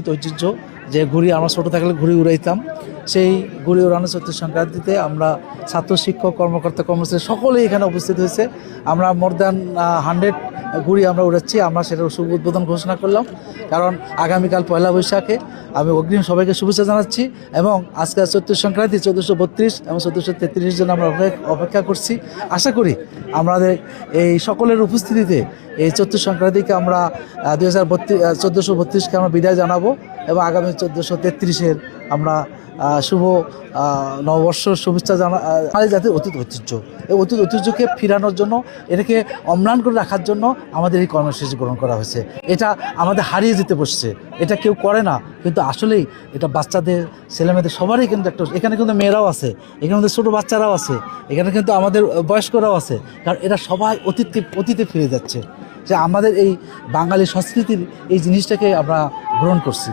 অতীত ঐতিহ্য, যে ঘুড়ি আমরা ছোটো থাকলে ঘুড়ি উড়াইতাম, সেই ঘুড়ি উড়ানো চৈত্র সংক্রান্তিতে আমরা ছাত্র শিক্ষক কর্মকর্তা কর্মচারী সকলেই এখানে উপস্থিত হয়েছে। আমরা মোর দ্যান 100 ঘুড়ি আমরা উড়াচ্ছি। আমরা সেটার শুভ উদ্বোধন ঘোষণা করলাম, কারণ আগামীকাল পয়লা বৈশাখে আমি অগ্রিম সবাইকে শুভেচ্ছা জানাচ্ছি। এবং আজকে চৈত্র সংক্রান্তি 1432 এবং 1433 জন আমরা অপেক্ষা করছি। আশা করি আমাদের এই সকলের উপস্থিতিতে এই চৈত্র সংক্রান্তিকে আমরা 1432কে আমরা বিদায় জানাবো এবং আগামী 1433-এর আমরা শুভ নববর্ষ শুভেচ্ছা জানাই। জাতির অতীত ঐতিহ্য, এই অতীত ঐতিহ্যকে ফিরানোর জন্য, এটাকে অম্লান করে রাখার জন্য আমাদের এই কর্মসূচি গ্রহণ করা হয়েছে। এটা আমাদের হারিয়ে যেতে বসছে, এটা কেউ করে না, কিন্তু আসলেই এটা বাচ্চাদের ছেলেমেয়েদের সবারই কিন্তু একটা, এখানে কিন্তু মেয়েরাও আছে, এখানে কিন্তু ছোটো বাচ্চারাও আছে, এখানে কিন্তু আমাদের বয়স্করাও আছে, কারণ এরা সবাই অতীতে ফিরে যাচ্ছে, যে আমাদের এই বাঙালি সংস্কৃতির এই জিনিসটাকে আমরা গ্রহণ করছি।